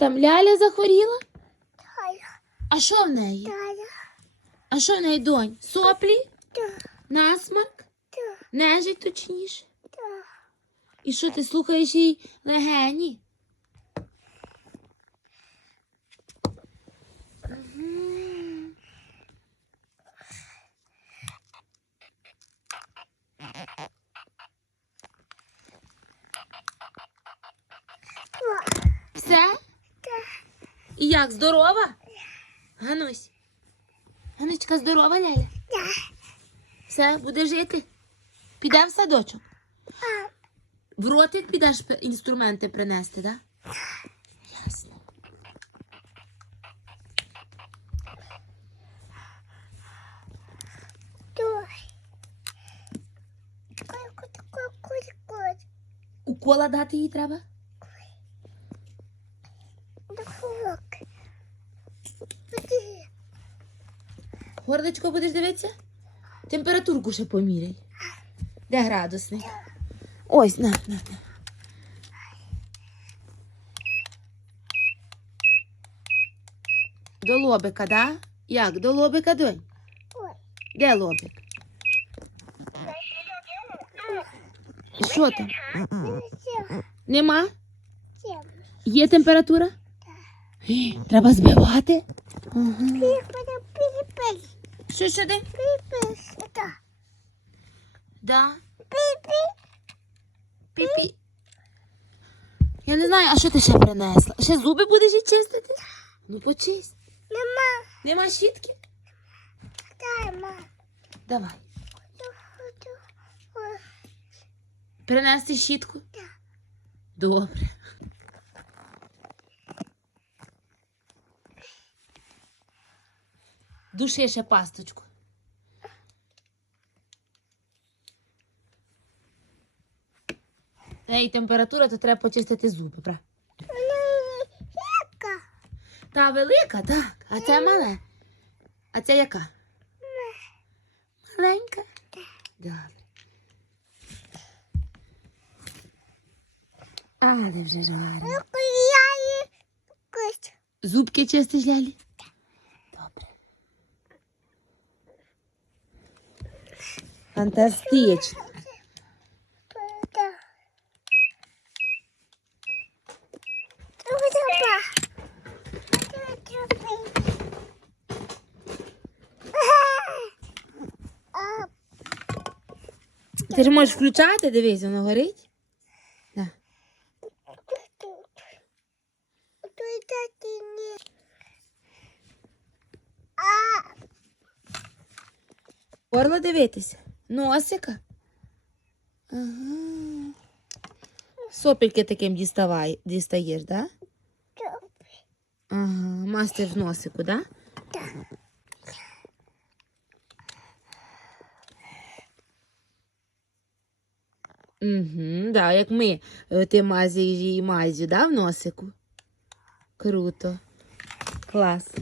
Там ляля захворіла? А що в неї? А що в неї, донь? Соплі? та, Насмарк? та, Нежить точніше? І що ти слухаєш їй легені? Все? І як, здорова? Ганусь. Ганочка, здорова, Ляля? Все, буде жити. Підемо в садочок. В ротик підеш інструменти принести, так? Да? Ясно. Укола дати їй треба? Гордочко будеш дивитися? Температурку ще поміряй. Де градусник? Ось, на, на. До лобика, да? Як? До лобика, донь? Де лобик? Що там? Нема? Є температура? Треба збивати. Ага. Що пипи, это. Да. Пипи. Піпі. Я не знаю, а що ти ще принесла? Ще зуби будеш і чистити? Ну почисть. Нема. Нема щітки? Дай, ма. Давай. Принести щітку? Добре. Души ще пасточку. Ей, температура, то треба почистити зуби, правда? Яка? Та велика, так. А це мале. А це яка? Маленька. Добре. Але вже ж гарно. Зубки чистиш, Лялі? Фантастично. Ти ж можеш включати, дивись, воно горить. Да. Горло дивитися. Носика. Ага. Сопельки таким діставай, дістаєш, да? Ага, мастер в носику, да? Да. Угу, да, як ми, е, ти мазаєш її мазю, да, в носику? Круто. Клас.